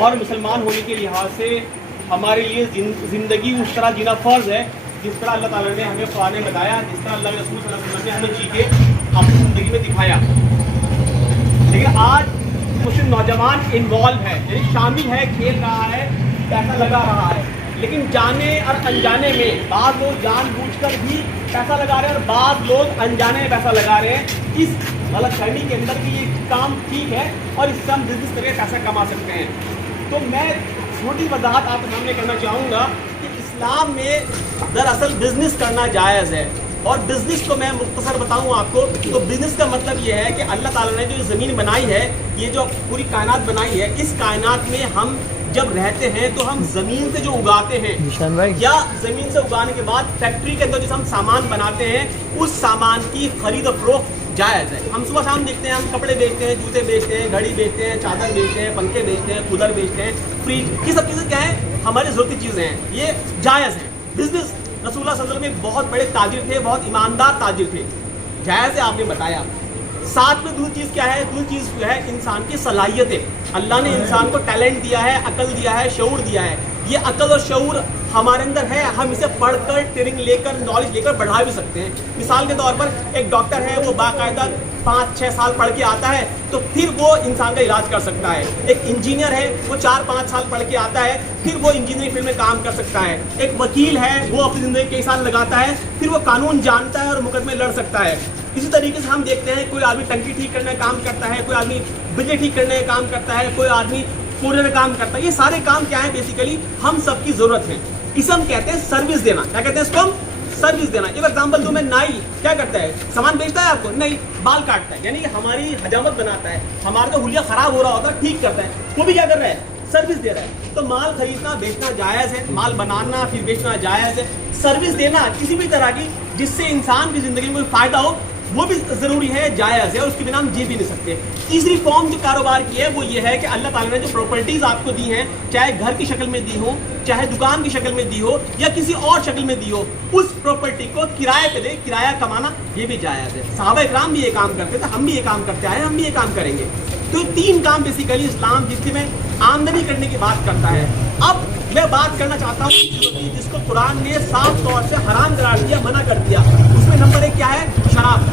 और मुसलमान होने के लिहाज से हमारे लिए ज़िंदगी उस तरह जीना फ़र्ज़ है जिस तरह अल्लाह ताला ने हमें कुरान में बताया, जिस तरह अल्लाह के रसूल सल्लल्लाहु अलैहि वसल्लम ने हमें जी के अपनी ज़िंदगी में दिखाया। लेकिन आज मुस्लिम नौजवान इन्वॉल्व है, यानी शामिल है, खेल रहा है, पैसा लगा रहा है, लेकिन जाने और अनजाने में बाद लोग जानबूझकर भी पैसा लगा रहे हैं और बाद लोग अनजाने में पैसा लगा रहे हैं। इस गलतफहमी के अंदर भी ये काम ठीक है और इससे हम बिजनेस करके पैसा कमा सकते हैं। तो मैं छोटी वजाहत आपके सामने करना चाहूँगा कि इस्लाम में दरअसल बिजनेस करना जायज़ है। और बिजनेस को मैं मुख्तसर बताऊं आपको तो बिजनेस का मतलब ये है कि अल्लाह ताला ने जो ज़मीन बनाई है, ये जो पूरी कायनात बनाई है, इस कायनात में हम जब रहते हैं तो हम ज़मीन से जो उगाते हैं या ज़मीन से उगाने के बाद फैक्ट्री के अंदर जो हम सामान बनाते हैं, उस सामान की खरीद और फरोख्त जायज़ है। हम सुबह शाम देखते हैं, हम कपड़े बेचते हैं, जूते बेचते हैं, घड़ी बेचते हैं, चादर बेचते हैं, पंखे बेचते हैं, कूलर बेचते हैं, फ्रिज, ये सब चीज़ें क्या है, हमारी ज़रूरत की चीज़ें हैं, ये जायज़ है। बिजनेस रसूलुल्लाह सल्लल्लाहु अलैहि वसल्लम में बहुत बड़े ताजिर थे, बहुत ईमानदार ताजिर थे, जायज़ है, आपने बताया। साथ में दूसरी चीज़ क्या है, दूसरी चीज़ जो है इंसान की सलाहियतें। अल्लाह ने इंसान को टैलेंट दिया है, अकल दिया है, शऊर दिया है। ये अकल और शऊर हमारे अंदर है, हम इसे पढ़कर, ट्रेनिंग लेकर, नॉलेज लेकर बढ़ा भी सकते हैं। मिसाल के तौर पर एक डॉक्टर है, वो बाकायदा 5-6 साल पढ़ के आता है तो फिर वो इंसान का इलाज कर सकता है। एक इंजीनियर है, वो 4-5 साल पढ़ के आता है, फिर वो इंजीनियरिंग फील्ड में काम कर सकता है। एक वकील है, वो अपनी ज़िंदगी कई साल लगाता है, फिर वो कानून जानता है और मुकदमे लड़ सकता है। इसी तरीके से हम देखते हैं, कोई आदमी टंकी ठीक करने का काम करता है, कोई आदमी बिजली ठीक करने का काम करता है, कोई आदमी कूलर का काम करता है। ये सारे काम क्या है, बेसिकली हम सबकी ज़रूरत है। इसे हम कहते हैं सर्विस देना। क्या कहते हैं इसको हम? सर्विस देना। एक एग्जाम्पल दूं मैं, नाई क्या करता है, सामान बेचता है आपको? नहीं, बाल काटता है, यानी हमारी हजामत बनाता है, हमारा जो हुलिया खराब हो रहा होता है ठीक करता है। वो भी क्या कर रहा है, सर्विस दे रहा है। तो माल खरीदना बेचना जायज़ है, माल बनाना फिर बेचना जायज़ है। सर्विस देना किसी भी तरह की जिससे इंसान की जिंदगी में कोई फायदा हो, वो भी ज़रूरी है, जायज़ है, उसके बिना हम जी भी नहीं सकते। तीसरी फॉर्म जो कारोबार की है वो ये है कि अल्लाह ताला ने जो प्रॉपर्टीज़ आपको दी हैं, चाहे घर की शक्ल में दी हो, चाहे दुकान की शक्ल में दी हो या किसी और शक्ल में दी हो, उस प्रॉपर्टी को किराए पे दे, किराया कमाना ये भी जायज़ है। सहाबा इकराम भी ये काम करते थे, हम भी ये काम करते आए, हम भी ये काम करेंगे। तो ये 3 काम बेसिकली इस्लाम जिसमें आमदनी करने की बात करता है। अब मैं बात करना चाहता हूँ जिसको कुरान ने साफ तौर से हराम करार दिया, मना कर दिया। उसमें नंबर 1 क्या है, शराब।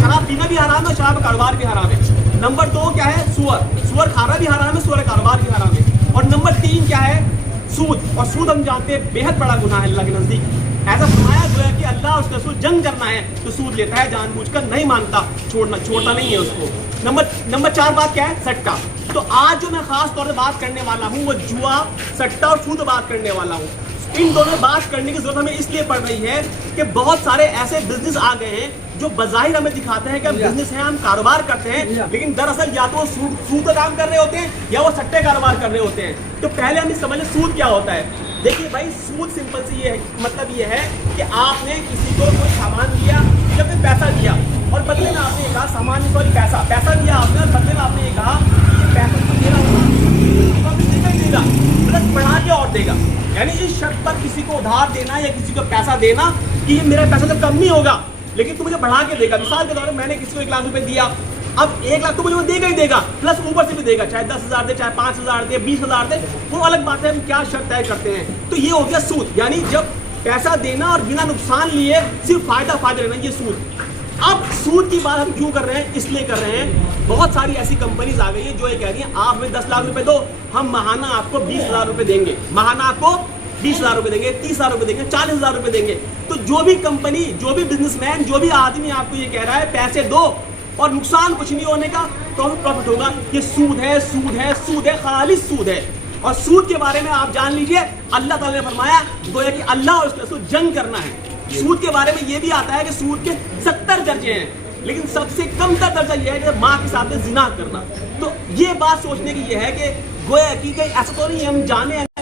शराब पीना भी हराम है, शराब का कारोबार भी हराम है। नंबर 2 क्या है, सुअर खाना भी हराम है, सुअर का कारोबार भी हराम है। और नंबर 3 क्या है, सूद। और सूद हम जानते हैं बेहद बड़ा गुनाह है अल्लाह के नजदीक। ऐसा फरमाया गया कि अल्लाह उसका सूद जंग करना है तो सूद लेता है, जानबूझकर नहीं मानता, छोड़ता नहीं है उसको। नंबर 4 बात क्या है, सट्टा। तो आज जो मैं खास तौर से बात करने वाला हूँ वो जुआ, सट्टा और सूद बात करने वाला हूँ। इन दोनों बात करने की जरूरत हमें इसलिए पड़ रही है कि बहुत सारे ऐसे बिजनेस आ गए हैं जो बज़ाहिर हमें दिखाते हैं कि हम बिजनेस है, हम कारोबार करते हैं, लेकिन दरअसल या तो वो सूद का काम कर रहे होते हैं या वो सट्टे कारोबार कर रहे होते हैं। तो पहले हम समझ लें सूद क्या होता है। देखिए भाई, सूद सिंपल सी मतलब ये है कि आपने किसी को कोई सामान दिया या फिर पैसा दिया और बदले में आपने ये कहा, सामान सॉरी पैसा दिया आपने और बदले में आपने ये कहा कि पैसा तो मेरा होगा, देगा ही देगा, प्लस बढ़ा के और देगा। यानी इस शर्त पर किसी को उधार देना या किसी को पैसा देना कि ये मेरा पैसा तो कम नहीं होगा लेकिन तू मुझे बढ़ा के देगा। मिसाल के तौर पर मैंने किसी को 1 लाख रुपए दिया, अब 1 लाख तो मुझे वो देगा ही देगा, प्लस ऊपर से भी देगा, चाहे 10,000 दे, चाहे 5,000 दे, 20,000 दे, वो अलग बात है, हम क्या शर्त तय करते हैं। तो ये हो गया सूद, यानी जब पैसा देना और बिना नुकसान लिए सिर्फ फायदा लेना, ये सूद। अब सूद की बात हम क्यों कर रहे हैं, इसलिए कर रहे हैं, बहुत सारी ऐसी कंपनीज आ गई है जो ये कह रही है आप हमें 10 लाख रुपए दो, हम महाना आपको 20,000 रुपए देंगे, महाना आपको 20,000 रुपए देंगे, 30,000 रुपए देंगे, 40,000 रुपए देंगे। तो जो भी कंपनी, जो भी बिजनेसमैन, जो भी आदमी आपको ये कह रहा है पैसे दो और नुकसान कुछ नहीं होने का, प्रॉफिट होगा, ये सूद है, सूद है, सूद है, खालिस सूद है। और सूद के बारे में आप जान लीजिए, अल्लाह ताला ने फरमाया गोया कि अल्लाह और उसके रसूल जंग करना है। सूद के बारे में ये भी आता है कि सूद के 70 दर्जे हैं, लेकिन सबसे कम का दर्जा यह है कि माँ के साथ में जिना करना। तो ये बात सोचने की ये है कि गोया कि कहीं ऐसा तो नहीं हम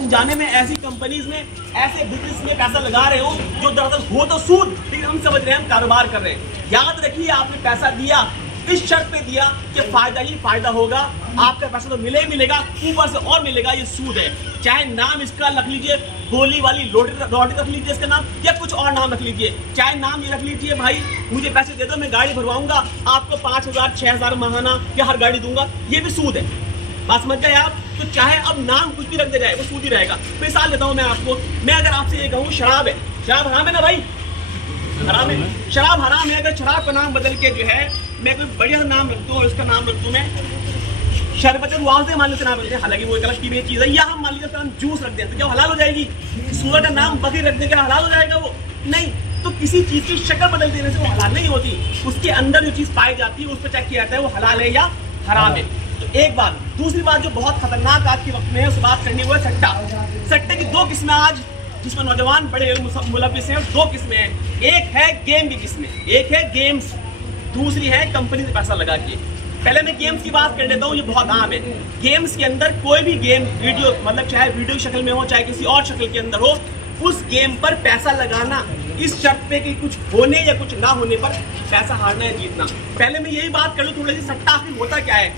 जाने में ऐसी कंपनीज में, ऐसे बिजनेस में पैसा लगा रहे हो जो दरअसल हो तो सूद, लेकिन हम समझ रहे हैं हम कारोबार कर रहे हैं। याद रखिए, आपने पैसा दिया इस शर्त पे दिया कि फायदा ही फायदा होगा, आपका पैसा तो मिले ही मिलेगा, ऊपर से और मिलेगा, ये सूद है। चाहे नाम इसका रख लीजिए, गोली वाली लॉटरी रख लीजिए इसका नाम, या कुछ और नाम रख लीजिए, चाहे नाम ये रख लीजिए भाई मुझे पैसे दे दो, मैं गाड़ी भरवाऊंगा, आपको 5,000 6,000 महाना या हर गाड़ी दूंगा, ये भी सूद है। बात समझ गए आप? तो चाहे अब नाम कुछ भी रख दे जाए वो सूद ही रहेगा। मिसाल देता हूँ मैं आपको, मैं अगर आपसे ये कहूँ शराब है, शराब हराम है ना भाई, हराम है, शराब हराम है। अगर शराब का नाम बदल के जो है मैं कोई बढ़िया नाम रख दूँ और उसका नाम रख दूँ मैं शरबत वाज़े मान लेते नाम रखते हैं, हालांकि वो एक अलग की चीज़ है, या हम मान लीजिए नाम जूस रख दें तो क्या हलाल हो जाएगी? सूअर का नाम बकरी रख दें क्या हलाल हो जाएगा वो? नहीं। तो किसी चीज़ की शक्ल बदल देने से वो हलाल नहीं होती, उसके अंदर जो चीज़ पाई जाती है उस पर चेक किया जाता है वो हलाल है या हराम है। तो एक बात। दूसरी बात जो बहुत खतरनाक आज के वक्त में उस बात करनी हुआ सट्टा। सट्टे की दो किस्में आज जिसमें नौजवान बड़े मुलविस हैं, दो किस्में हैं। एक है गेम की किस्में, एक है गेम्स, दूसरी है कंपनी से पैसा लगा के। पहले मैं गेम्स की बात कर लेता हूँ, ये बहुत आम है। गेम्स के अंदर कोई भी गेम वीडियो मतलब चाहे वीडियो की शक्ल में हो चाहे किसी और शक्ल के अंदर हो, उस गेम पर पैसा लगाना इस शर्त पे कि कुछ होने या कुछ ना होने पर पैसा हारना या जीतना। पहले मैं यही बात कर लूँ थोड़ी सी, सट्टा आखिर होता क्या है?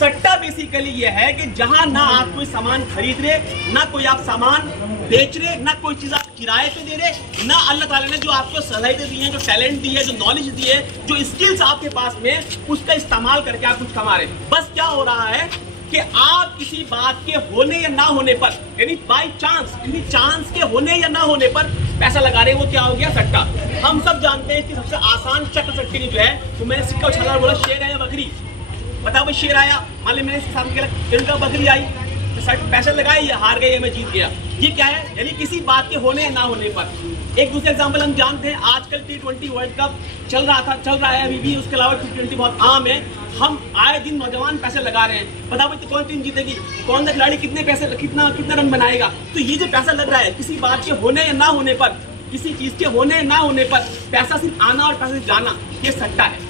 सट्टा बेसिकली ये है कि जहां ना आप कोई सामान खरीद रहे, ना कोई आप सामान बेच रहे, ना कोई चीज आप किराए पे दे रहे, ना अल्लाह ताला ने जो आपको सलाहियतें दी हैं, जो टैलेंट दी है, जो नॉलेज दी है, जो स्किल्स आपके पास में, उसका इस्तेमाल करके आप कुछ कमा रहे। बस क्या हो रहा है कि आप किसी बात के होने या ना होने पर, यानी बाई चांस, यानी चांस के होने या ना होने पर पैसा लगा रहे हैं। वो क्या हो गया? सट्टा। हम सब जानते हैं कि सबसे आसान चक्र सट्टे की जो है, तो मैंने सिक्का उछाला बोला शेर है या बकरी, बताओ भाई शेर आया, मान ली मैंने सामने खेला, इनका बकरी आई, तो पैसा लगाए, ये हार गए, मैं जीत गया। ये क्या है? यानी किसी बात के होने या ना होने पर। एक दूसरे एग्जांपल हम जानते हैं, आजकल T20 वर्ल्ड कप चल रहा है अभी भी, उसके अलावा T20 बहुत आम है। हम आए दिन नौजवान पैसे लगा रहे हैं, बताओ भाई कौन टीम जीतेगी, कौन सा खिलाड़ी कितने पैसे कितना रन बनाएगा। तो ये जो पैसा लग रहा है किसी बात के होने या ना होने पर, किसी चीज के होने या ना होने पर पैसा सिर्फ आना और पैसा जाना, ये सट्टा है।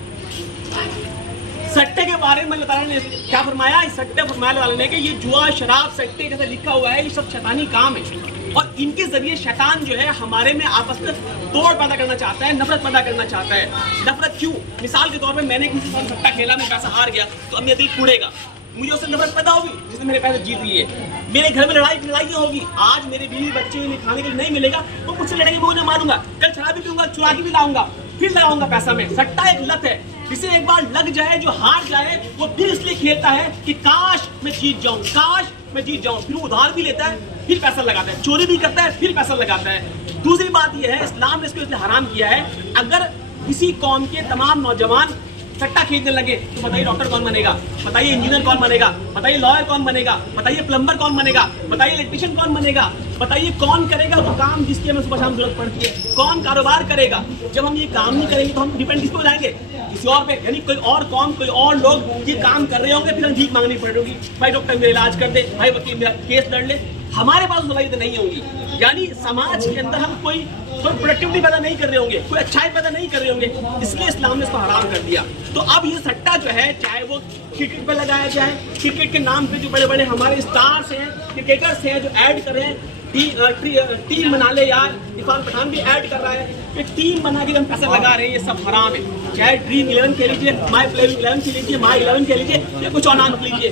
सट्टे के बारे में अल्लाह ताला ने क्या फरमाया? सट्टे फरमाया ने कि ये जुआ शराब सट्टे जैसे लिखा हुआ है, ये सब शैतानी काम है और इनके जरिए शैतान जो है हमारे में आपस में तोड़ पैदा करना चाहता है, नफरत पैदा करना चाहता है। नफरत क्यों? मिसाल के तौर पे मैंने किसी से सट्टा खेला, मैं पैसा हार गया तो अब मेरा दिल टूटेगा, मुझे उससे नफरत पैदा होगी जिसने मेरे पैसे जीत लिए। मेरे घर में लड़ाइयाँ होगी, आज मेरे बीवी बच्चे उन्हें खाने के लिए नहीं मिलेगा तो मुझसे लड़ेंगे, मैं उन्हें मारूंगा, कल शराब भी पीऊंगा, चुरा के भी लाऊंगा, फिर लगाऊंगा पैसा में। सट्टा एक लत है, जिसे एक बार लग जाए, जो हार जाए वो फिर इसलिए खेलता है कि काश मैं जीत जाऊं, काश मैं जीत जाऊं। फिर उधार भी लेता है, फिर पैसा लगाता है, चोरी भी करता है, फिर पैसा लगाता है। दूसरी बात यह है, इस्लाम ने इसको इसलिए हराम किया है, अगर किसी कौम के तमाम नौजवान सट्टा खरीदने लगे तो बताइए डॉक्टर कौन बनेगा, बताइए इंजीनियर कौन बनेगा, बताइए लॉयर कौन बनेगा, बताइए प्लम्बर कौन बनेगा, बताइए इलेक्ट्रिशियन कौन बनेगा, बताइए कौन करेगा वो काम जिसकी हमें सुबह शाम जरूरत पड़ती है, कौन कारोबार करेगा। जब हम ये काम नहीं करेंगे तो हम डिपेंड किस पे हो जाएंगे? किसी और पे, यानी कोई और कौम, कोई और लोग ये काम कर रहे होंगे, फिर हम भीख मांगनी पड़ेगी, भाई डॉक्टर मेरा इलाज कर दे, भाई वकील मेरा केस लड़ ले। हमारे पास सलाहियत नहीं होंगी, यानी समाज के अंदर हम कोई प्रोडक्टिविटी पैदा नहीं कर रहे होंगे, कोई अच्छाई पैदा नहीं कर रहे होंगे, इसलिए इस्लाम ने इसको हराम कर दिया। तो अब ये सट्टा जो है, चाहे वो क्रिकेट पे लगाया जाए, क्रिकेट के नाम पे जो बड़े बड़े हमारे स्टार्स हैं, क्रिकेटर्स हैं जो ऐड कर रहे हैं, टीम बना ले यार, इरफान पठान भी ऐड कर रहा है कि टीम बना के हम पैसा लगा रहे हैं, ये सब हराम है। चाहे ड्रीम 11 खेल लीजिए, माई प्ले 11 खेल लीजिए, माई 11 खेल लीजिए, या कुछ और नाम लीजिए।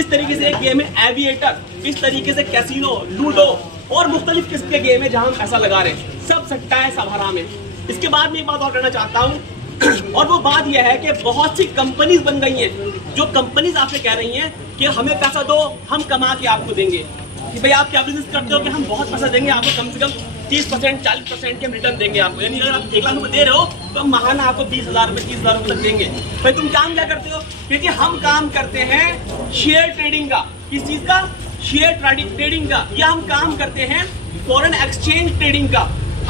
इस तरीके से एक गेम है एविएटर, इस तरीके से कैसीनो, लूडो और मुख्तलिफ किस्म के गेम है जहां हम पैसा लगा रहे हैं, सब सट्टा है, सब हराम है। इसके बाद मैं एक बात और करना चाहता हूँ और वो बात यह है कि बहुत सी कंपनीज बन गई हैं, जो कंपनीज आपसे कह रही हैं कि हमें पैसा दो, हम कमा के आपको देंगे। कि भाई आप क्या बिजनेस करते हो कि हम बहुत पैसा देंगे आपको, कम से कम 30% 40% के रिटर्न देंगे आपको, यानी अगर आप 1 लाख रुपए दे रहे हो तो हम महाना आपको 20,000 रुपये 30,000 रुपये तक देंगे। भाई तुम काम क्या करते हो? क्योंकि हम काम करते हैं शेयर ट्रेडिंग का। किस चीज़ का? शेयर ट्रेडिंग का। या हम काम करते हैं फॉरेन एक्सचेंज ट्रेडिंग का।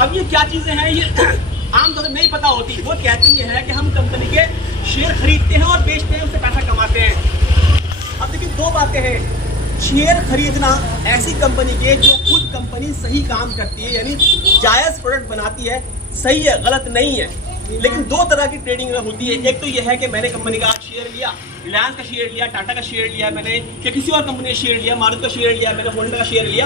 अब ये क्या चीज़ें हैं, ये आमतौर पर नहीं पता होती। वो कहते ये है कि हम कंपनी के शेयर खरीदते हैं और बेचते हैं, उससे पैसा कमाते हैं। अब देखिए दो बातें हैं, शेयर खरीदना ऐसी कंपनी के जो खुद कंपनी सही काम करती है, यानी जायज़ प्रोडक्ट बनाती है, सही है, गलत नहीं है। लेकिन दो तरह की ट्रेडिंग होती है। एक तो यह है कि मैंने कंपनी का शेयर लिया, रिलायंस का शेयर लिया, टाटा का शेयर लिया मैंने, या किसी और कंपनी का शेयर लिया, मारुति का शेयर लिया मैंने, होंडा का शेयर लिया।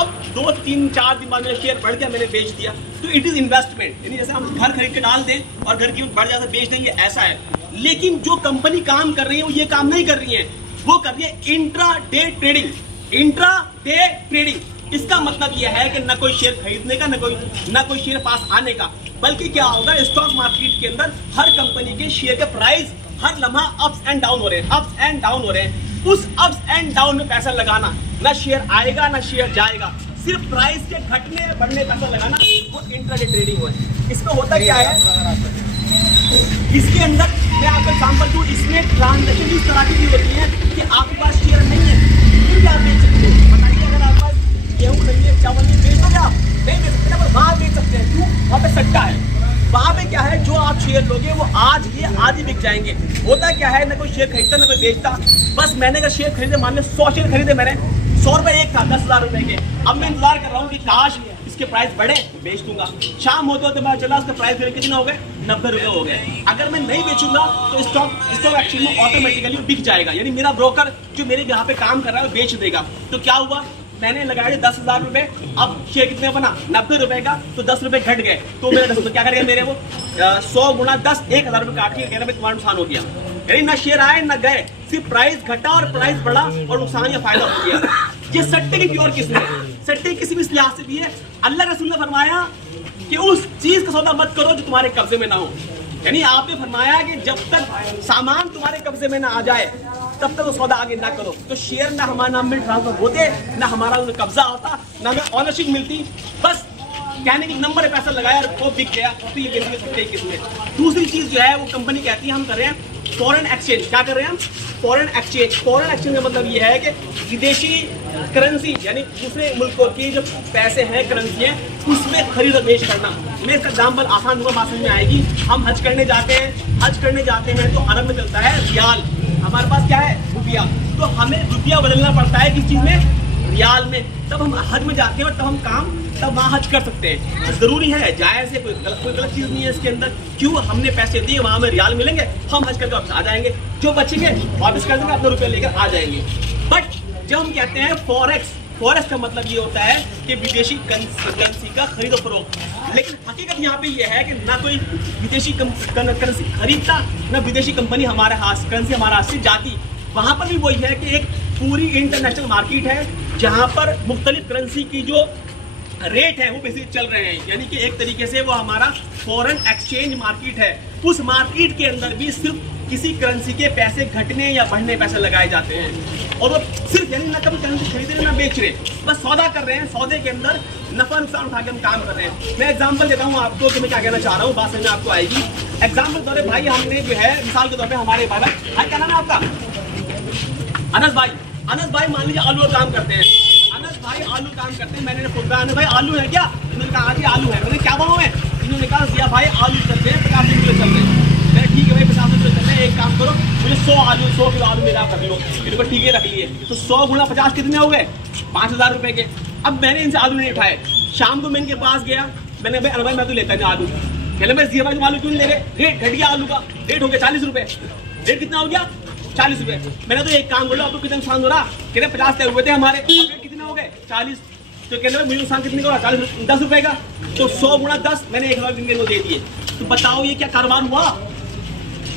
अब 2, 3, 4 दिन बाद मेरा शेयर बढ़ गया, मैंने बेच दिया। तो इट इज़ इन्वेस्टमेंट, यानी जैसे हम घर खरीद के डाल दें और घर की बढ़ जाता बेच देंगे, ऐसा है। लेकिन जो कंपनी काम कर रही है वो ये काम नहीं कर रही है, वो कर रही है intra day trading. Intra day trading इसका मतलब यह है कि न कोई शेयर खरीदने का, न कोई शेयर पास आने का, बल्कि क्या होगा, स्टॉक मार्केट के अंदर हर कंपनी के शेयर के प्राइस हर लम्हा अप्स एंड डाउन हो रहे हैं, अप्स एंड डाउन हो रहे हैं। उस अप्स एंड डाउन में पैसा लगाना, ना शेयर आएगा ना शेयर जाएगा, सिर्फ प्राइस के घटने बढ़ने पैसा लगाना, वो इंट्राडे ट्रेडिंग हुआ है। इसमें होता क्या है, इसके अंदर मैं आपको एग्जांपल दूं, इसमें ट्रांजैक्शन इस तरह की होती है कि आपके पास शेयर नहीं है फिर भी आप बेच सकते हो। बताइए अगर आपके पास गेहूं नहीं है, चावल नहीं, बेच दोगे आप? नहीं बेच सकते, पर वहाँ बेच सकते हैं। क्यों? वहाँ पे सट्टा है। वहाँ पे क्या है, जो आप शेयर लोगे वो आज ही बिक जाएंगे। होता क्या है, ना कोई शेयर खरीदता ना कोई बेचता। बस मैंने अगर शेयर खरीदे, मान लो 100 शेयर खरीदे मैंने, 100 रुपए एक था 10,000 रुपए के। अब मैं इंतजार कर रहा हूँ कि काश इसके प्राइस बढ़े, बेच दूंगा। शाम होते होते मैं चला, उसका प्राइस कितने हो गए, 90 रुपए हो गए। अगर मैं नहीं बेचूंगा तो स्टॉक एक्चेंज में ऑटोमेटिकली बिक जाएगा, यानी मेरा ब्रोकर जो मेरे यहाँ पे काम कर रहा है वो बेच देगा। तो क्या हुआ, मैंने लगाया 10,000 रुपए, अब शेयर कितने बना, 90 रुपए का, तो 10 रुपए घट गए। तो मेरे 10 रुपए क्या करेगा मेरे, वो 100 गुना 10 1,000 रुपए काट के कहना तुम्हारा नुकसान हो गया। यानी ना शेयर आए ना गए, सिर्फ प्राइस घटा और प्राइस बढ़ा और नुकसान या फायदा हो गया। ये सट्टे की प्योर किस्म है। सट्टे किसी भी लिहाज से भी है। अल्लाह रसूल ने फरमाया कि उस चीज का सौदा मत करो जो तुम्हारे कब्जे में ना हो। यानी आपने फरमाया कि जब तक सामान तुम्हारे कब्जे में ना आ जाए तब तक वो सौदा आगे ना करो। तो शेयर ना हमारे नाम में ट्रांसफर होते, ना हमारा उन्हें कब्जा होता, ना हमें ऑनरशिप मिलती। बस कहने की नंबर पे पैसा लगाया और वो बिक गया। तो ये बेसिकली सट्टे की किस्म है। दूसरी चीज जो है वो कंपनी कहती है हम कर रहे हैं फॉरेन एक्सचेंज। क्या कर रहे हैं हम, फॉरेन एक्सचेंज। फॉरेन एक्सचेंज का मतलब ये है कि विदेशी करेंसी, यानी दूसरे मुल्कों की जो पैसे हैं, करेंसी है, उसमें खरीद और बेच करना। मैं इसका एग्जाम्पल आसान होगा, बात समझ में आएगी। हम हज करने जाते हैं तो अरब में चलता है रियाल, हमारे पास क्या है, रुपया। तो हमें रुपया बदलना पड़ता है किस चीज में, रियाल में। तब हम हज में जाते हैं और तब वहाँ हज कर सकते हैं। जरूरी है, जायज़ है, कोई गलत चीज नहीं है इसके अंदर। क्यों, हमने पैसे दिए, वहाँ हमें रियाल मिलेंगे, हम हज करके वापस आ जाएंगे, जो बचेंगे वापस कर देंगे, अपने रुपये लेकर आ जाएंगे। बट जब हम कहते हैं फॉरेक्स का मतलब ये होता है कि विदेशी करेंसी का खरीद और फरोख्त। लेकिन हकीकत यहाँ पे ये है कि ना कोई विदेशी करेंसी खरीदता, ना विदेशी कंपनी हमारे हाथ करेंसी हमारे हाथ से जाती। वहाँ पर भी वही है कि एक पूरी इंटरनेशनल मार्केट है जहाँ पर मुख्तलिफ करेंसी की जो रेट है वो बेसिकली चल रहे हैं। यानी कि एक तरीके से वो हमारा फॉरेन एक्सचेंज मार्केट है। उस मार्केट के अंदर भी सिर्फ किसी करेंसी के पैसे घटने या बढ़ने पैसे लगाए जाते हैं। और वो सिर्फ यानी ना कभी करेंसी खरीद रहे ना बेच रहे, बस सौदा कर रहे हैं। सौदे के अंदर नफा नुकसान उठा के हम काम कर रहे हैं। मैं एग्जांपल देता हूँ आपको कि मैं क्या कहना चाह रहा हूँ, बात समझ में आपको आएगी। एग्जांपल तौर पर भाई हमने जो है मिसाल के तौर पर हमारे भाई क्या नाम है आपका, अनस भाई मान लीजिए आलू काम करते हैं। अनस भाई आलू काम करते हैं। मैंने पूछा अनस भाई आलू है क्या, इन्होंने कहा जी आलू है। मैंने क्या भाव है, इन्होंने कहा दिया भाई आलू चलते हैं 50 किलो चल रहे हैं। मैंने ठीक है भाई 50 किलो चल रहे हैं, एक काम करो मुझे 100 किलो आलू मेरा कर लो। इनको ठीक है रख लिए, तो 100 गुना 50 कितने हो गए, 5,000 रुपए के। अब मैंने इनसे आलू नहीं उठाए। शाम को मैं इनके पास गया, मैंने भाई भाई मैं तो लेता नहीं आलू। कहले मैं दिया भाई आलू क्यों नहीं ले गए, रेट घट गया आलू का, रेट हो गया 40 रुपए। रेट कितना हो गया, 40 रुपए। मैंने तो एक काम कर लो, आपको कितना नुकसान हो रहा, कह रहे 50 तय हुए थे हमारे, रेट कितने हो गए 40। तो कह रहे मुझे नुकसान कितने का हो रहा, 10 रुपए का। तो 100 गुना 10 मैंने 1,000 को दे दिए। तो बताओ ये क्या कारोबार हुआ,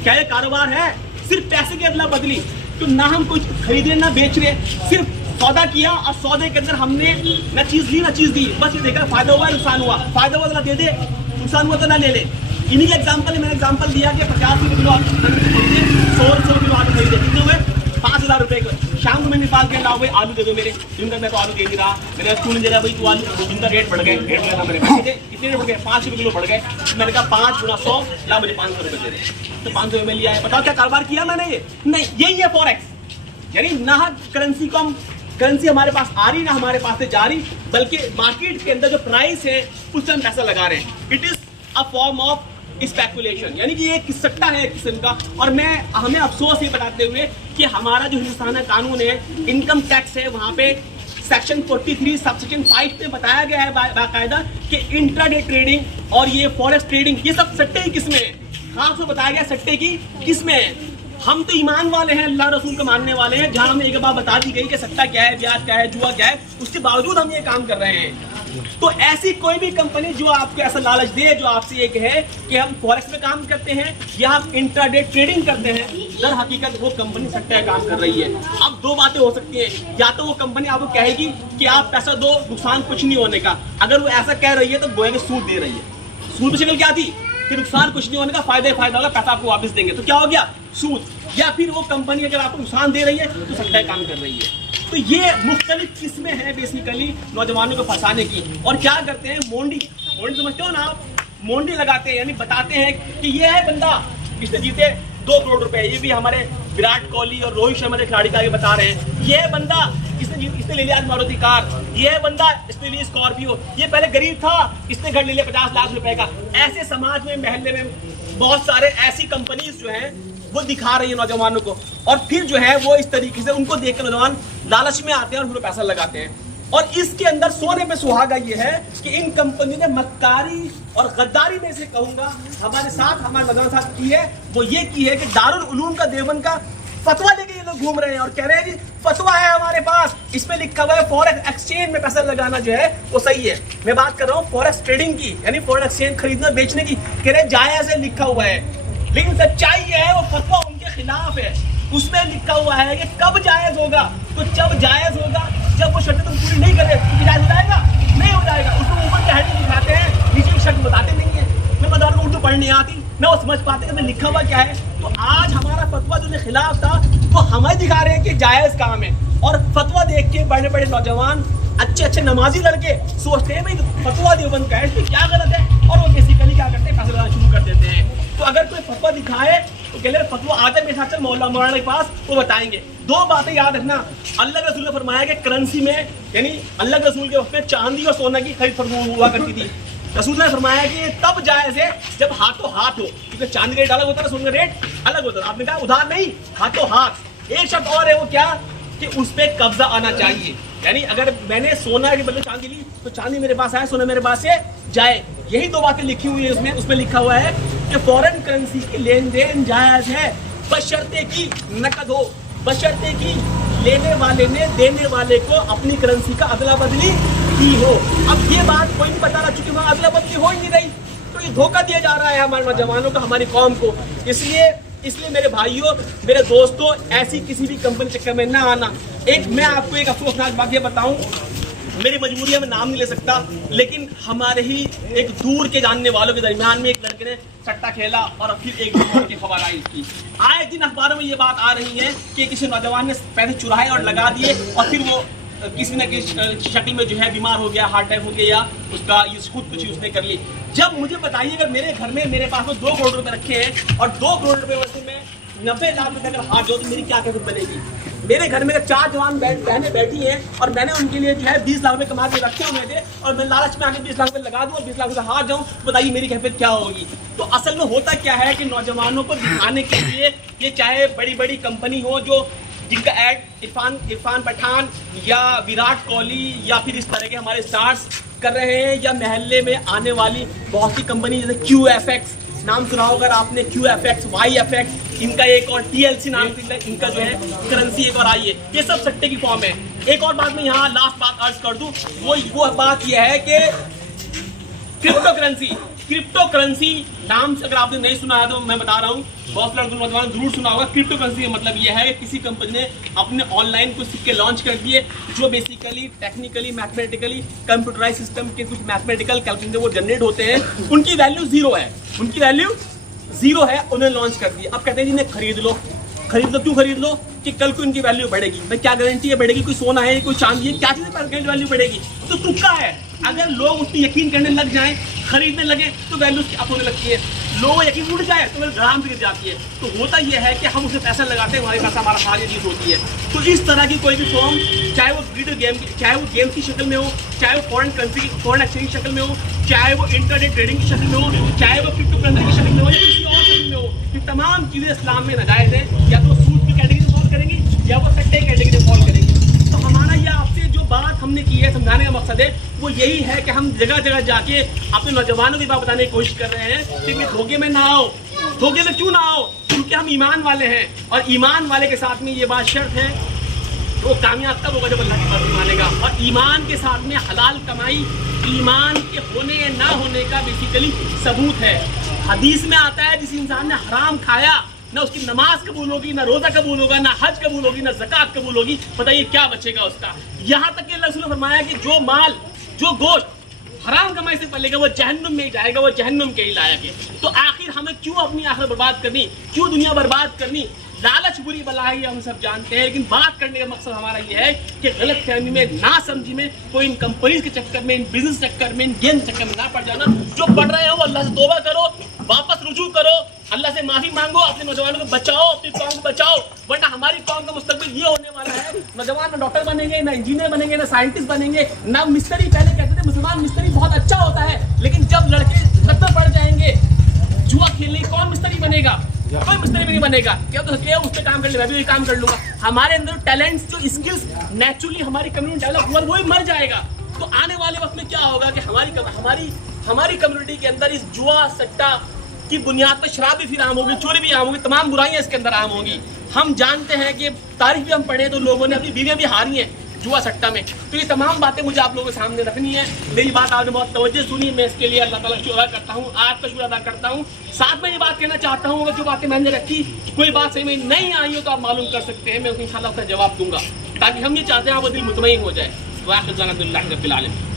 क्या ये कारोबार है? सिर्फ पैसे की अदला बदली। तो ना हम कुछ खरीद रहे ना बेच रहे, सिर्फ सौदा किया और सौदे के अंदर हमने ना चीज ली ना चीज दी। बस ये देखा फायदा हुआ नुकसान हुआ, फायदा हुआ तो ना दे दे, नुकसान हुआ तो ना ले ले। इन्हीं के एग्जाम्पल मैंने एग्जाम्पल दिया कि 50 रुपये किलो आलू खरीदे, 100 किलो आलू खरीदे, कितने हुए 5,000 रुपए का। शाम को मैंने पास के लाओ भाई आलू दे दो मेरे, जिनका मैं तो आलू दे नहीं रहा, मैंने स्कूल में दे रहा भाई तू आलू, जिनका रेट बढ़ गए, रेट बढ़ा मेरे पैसे कितने बढ़ गए, 5 रुपये किलो बढ़ गए। मैंने कहा 5 गुना 100 ला मुझे 500 रुपये दे दे। तो 500 रुपये में लिया है। बताओ क्या कारोबार किया मैंने ये? नहीं, यही है फॉरेक्स। यानी ना करेंसी को हम करेंसी हमारे पास आ रही ना हमारे पास से जा रही, बल्कि मार्केट के अंदर जो प्राइस है उस पर हम पैसा लगा रहे हैं। It is a form of speculation, यानी कि ये किस्सा है एक किस्म का। और मैं हमें अफसोस ये बताते हुए कि हमारा जो हिंदुस्तान का कानून है, इनकम टैक्स है, वहाँ पे सेक्शन 43 सबसेक्शन 5 में बताया गया है बाकायदा कि इंट्राडे ट्रेडिंग और ये फॉरेक्स ट्रेडिंग ये सब सट्टे की किस्में हैं। खास तो बताया गया सट्टे की किस्में हैं। हम तो ईमान वाले हैं, अल्लाह रसूल को मानने वाले हैं। जहां हमें एक बार बता दी गई कि सट्टा क्या है, ब्याज क्या है, जुआ क्या है, उसके बावजूद हम ये काम कर रहे हैं। तो ऐसी कोई भी कंपनी जो आपको ऐसा लालच दे, जो आपसे ये कहे कि हम फॉरेक्स में काम करते हैं या हम इंट्राडे ट्रेडिंग करते हैं, दर हकीकत वो कंपनी सट्टा काम कर रही है। अब दो बातें हो सकती हैं, या तो वो कंपनी आपको कहेगी कि आप पैसा दो, नुकसान कुछ नहीं होने का। अगर वो ऐसा कह रही है तो गोया कि सूद दे रही है। सूद की शक्ल क्या थी कि नुकसान कुछ नहीं होने का, फायदा होगा, पैसा आपको वापस देंगे। तो क्या हो गया, सूद, या फिर वो कंपनी अगर आपको नुकसान दे रही है तो सट्टा काम कर रही है। तो ये मुख्तलिफ किस्में हैं बेसिकली नौजवानों को फंसाने की। और क्या करते हैं, मोंडी समझते हो ना आप, मोंडी लगाते हैं, यानी बताते हैं कि ये है बंदा इसने जीते 2 करोड़ रुपए। ये भी हमारे विराट कोहली और रोहित शर्मा के खिलाड़ी का बता रहे हैं। ये है बंदा इसने ले लिया मारुति कार, ये है बंदा इसने ली स्कॉर्पियो, ये पहले गरीब था इसने घर ले लिया 50 लाख रुपए का। ऐसे समाज में, महल्ले में बहुत सारे ऐसी कंपनीज जो हैं वो दिखा रही है नौजवानों को, और फिर जो है वो इस तरीके से उनको देख कर नौजवान लालच में आते हैं और फिर पैसा लगाते हैं। और इसके अंदर सोने पे सुहागा ये है कि इन कंपनी ने मक्कारी और गद्दारी में से कहूंगा हमारे साथ, हमारे नौजवान साथ की है, वो ये की है कि दारुल उलूम का देवबंद का फतवा लेके ये लोग घूम रहे हैं और कह रहे हैं जी फतवा है हमारे पास, इसमें लिखा हुआ है फॉरेक्स एक्सचेंज में पैसा लगाना जो है वो सही है। मैं बात कर रहा हूँ फॉरेक्स ट्रेडिंग की, यानी फॉरेक्स एक्सचेंज खरीदना बेचने की, कह रहे जायज है लिखा हुआ है, लेकिन सच्चाई ये है वो फतवा उनके खिलाफ है। उसमें लिखा हुआ है कि कब जायज होगा, तो जब जायज होगा जब वो शर्त तुम पूरी नहीं करे तो जायज हो जाएगा, नहीं हो जाएगा। उसको ऊपर की हेडिंग दिखाते हैं, नीचे की शर्त बताते नहीं है। मैं बता रहा हूँ उर्दू पढ़नी आती ना, वो समझ पाते कि लिखा हुआ क्या है। तो आज हमारा फतवा जो खिलाफ था वो हमें दिखा रहे हैं कि जायज काम है, और फतवा देख के बड़े बड़े नौजवान अच्छे नमाजी लड़के सोचते हैं भाई फतवा देवबंद का है, इसमें क्या गलत है, और वो बेसिकली क्या करते हैं पैसे लगाना शुरू कर देते हैं। तो अगर कोई फतवा दिखाए तो कह ले फतवा आते मेरे साथ चल मौलाना के पास, वो बताएंगे। 2 बातें याद रखना, अल्लाह रसूल ने फरमाया कि करेंसी में, यानी अल्लाह रसूल के वक्त में चांदी और सोना की खरीद फरोख्त हुआ करती थी। रसूल ने फरमाया कि तब जायज है जब हाथों हाथ हो, क्योंकि चांदी का रेट अलग होता है, सोने का रेट अलग होता है। आपने कहा उधार नहीं, हाथों हाथ। एक शब्द और है, वो क्या कि उस पर कब्जा आना चाहिए, यानी अगर मैंने सोना के बदले चांदी ली तो चांदी मेरे पास आए, सोना मेरे पास से जाए। यही 2 बातें लिखी हुई है उसमें लिखा हुआ है कि फॉरेन करेंसी की लेन देन जायज है बशर्ते की नकद हो, बशर्ते की लेने वाले ने देने वाले को अपनी करेंसी का अदला बदली की हो। अब ये बात कोई नहीं बता रहा, चूंकि वहां अदला बदली हो ही नहीं रही, तो ये धोखा दिया जा रहा है हमारे नौजवानों को, हमारी कौम को। इसलिए मेरे भाइयों, मेरे दोस्तों, ऐसी किसी भी कंपनी चक्कर में ना आना। मैं आपको एक अफसोसनाक बात ये बताऊं, मेरी मजबूरी है, मैं नाम नहीं ले सकता, लेकिन हमारे ही एक दूर के जानने वालों के दरमियान में एक लड़के ने सट्टा खेला और फिर एक दूसरे की खबर आई थी। आए दिन अखबारों में ये बात आ रही है कि किसी नौजवान ने पैसे चुराए और लगा दिए, और फिर वो किसी न किसी शक्ल में जो है बीमार हो गया, हार्ट अटैक हो गया, या उसका खुदकुशी उसने कर ली। जब मुझे बताइए अगर मेरे घर में मेरे पास 2 करोड़ रुपए रखे हैं और 2 करोड़ रुपए में मैं 90 लाख रुपए अगर हार जाऊँ तो मेरी क्या कैसे बनेगी। मेरे घर में 4 जवान बहनें बैठी हैं और मैंने उनके लिए जो है 20 लाख रुपए कमा के रखे हुए थे, और मैं लालच में आके 20 लाख रुपए लगा दूं और 20 लाख रुपए हार जाऊं, बताइए मेरी कैफियत क्या होगी। तो असल में होता क्या है कि नौजवानों को दिखाने के लिए, ये चाहे बड़ी बड़ी कंपनी हो जो जिनका ऐड इरफान पठान या विराट कोहली या फिर इस तरह के हमारे स्टार्स कर रहे हैं, या महल्ले में आने वाली बहुत सी कंपनी जैसे QFX नाम सुना होगा आपने, QFX, YFX, इनका एक और TLC नाम इनका जो है करेंसी एक और आई है, ये सब सट्टे की फॉर्म है। एक और बात मैं यहाँ लास्ट बात अर्ज कर दूं, वो बात यह है कि क्रिप्टो करेंसी नाम से अगर आपने नहीं सुना है तो मैं बता रहा हूँ, बहुत सारे नौजवान जरूर सुना होगा। क्रिप्टो करेंसी का मतलब यह है कि किसी कंपनी ने अपने ऑनलाइन कुछ सिक्के लॉन्च कर दिए जो basically technically mathematically computerize system के कुछ मैथमेटिकल कैलकुलेशन वो जनरेट होते हैं, उनकी वैल्यू जीरो है, उन्हें लॉन्च कर दिया। अब कहते हैं जिन्हें खरीद लो, क्यों खरीद लो कि कल को इनकी वैल्यू बढ़ेगी। भाई क्या गारंटी है बढ़ेगी, कोई सोना है कोई चांदी है, क्या चीज़ पर वैल्यू बढ़ेगी, तो तुक्का है। अगर लोग उस पर यकीन करने लग जाएं, खरीदने लगे तो वैल्यू अप होने लगती है, लोग यकीन उड़ जाए तो वैल्यू आराम से गिर जाती है। तो होता यह है कि हम उसे पैसा लगाते हैं, हमारे पास हमारा सारी चीज़ होती है। तो इस तरह की कोई भी फॉर्म, चाहे वो वीडियो गेम, चाहे वो गेम की शक्ल में हो, चाहे वो फॉरेन करेंसी फॉरेन एक्सचेंज की शक्ल में हो, चाहे वो इंटरनेट ट्रेडिंग की शक्ल में हो, चाहे वो क्रिप्टो करेंसी की शक्ल में हो या किसी और शक्ल में हो, ये तमाम चीज़ें इस्लाम में नाजायज़ है। या तो सूद की कैटेगरी फॉलो करेंगी या वो सट्टे कैटेगरी फॉलो करेंगी। तो हमारा यह आपसे जो बात हमने की है, समझाने का मकसद है वो यही है कि हम जगह जगह जाके अपने नौजवानों की बात बताने की कोशिश कर रहे हैं कि धोखे में ना आओ। धोखे में क्यों ना आओ? क्योंकि हम ईमान वाले हैं, और ईमान वाले के साथ में ये बात शर्त है वो कामयाब तब होगा जब अल्लाह की बात मानेगा। और ईमान के साथ में हलाल कमाई ईमान के होने या ना होने का बेसिकली सबूत है। हदीस में आता है जिस इंसान ने हराम खाया ना उसकी नमाज कबूल होगी, ना रोजा कबूल होगा, ना हज कबूल होगी, ना ज़कात कबूल होगी। बताइए क्या बचेगा उसका। यहाँ तक कि अल्लाह रसूल ने फरमाया कि जो माल, जो गोश्त हराम कमाई से पलेगा वो जहन्नुम में जाएगा, वो जहन्नुम के ही लायक है। तो आखिर हमें क्यों अपनी आखिरत बर्बाद करनी, क्यों दुनिया बर्बाद करनी? लालच बुरी बला है, हम सब जानते हैं, लेकिन बात करने का मकसद हमारा ये है कि गलत फहमी में, ना समझी में, कोई इन कंपनीज के चक्कर में, इन बिजनेस चक्कर में, इन गेम चक्कर में ना पड़ जाना। जो पढ़ रहे हो अल्लाह से तौबा करो, वापस रुजू करो, अल्लाह से माफी मांगो, अपने नौजवानों को बचाओ, अपनी कौम को बचाओ, वरना हमारी कौम का मुस्तकबिल ये होने वाला है, नौजवान ना डॉक्टर बनेंगे, ना इंजीनियर बनेंगे, ना साइंटिस्ट बनेंगे, ना मिस्त्री। पहले कहते थे मुसलमान मिस्त्री बहुत अच्छा होता है, लेकिन जब लड़के लत में पड़ जाएंगे जुआ खेलने, कौन मिस्त्री बनेगा? कोई मिस्त्री भी नहीं बनेगा। क्या तो सके उससे काम कर ले, मैं भी वही काम कर लूंगा। हमारे अंदर टैलेंट्स, जो स्किल्स नेचुरली हमारी कम्युनिटी डेवलप हुआ, वही मर जाएगा। तो आने वाले वक्त में क्या होगा कि हमारी कम्युनिटी के अंदर इस जुआ सट्टा की बुनियाद पर शराब भी फिर आम होगी, चोरी भी आम होगी, तमाम बुराइयां इसके अंदर आम होंगी। हम जानते हैं कि तारीख भी हम पढ़े तो लोगों ने अपनी बीवियां भी हारी हैं जुआ सट्टा में। तो ये तमाम बातें मुझे आप लोगों के सामने रखनी है। मेरी बात आपने बहुत तवज्जो सुनी, मैं इसके लिए अल्लाह ताला का शुक्र करता हूँ, आपका शुक्र अदा करता हूँ। साथ में ये बात कहना चाहता हूँ, अगर जो बातें मैंने रखी कोई बात सही में नहीं आई हो तो आप मालूम कर सकते हैं, मैं इंशाल्लाह उसका जवाब दूंगा, ताकि हम ये चाहते हैं वो दिल मुतमईन हो जाए। वाह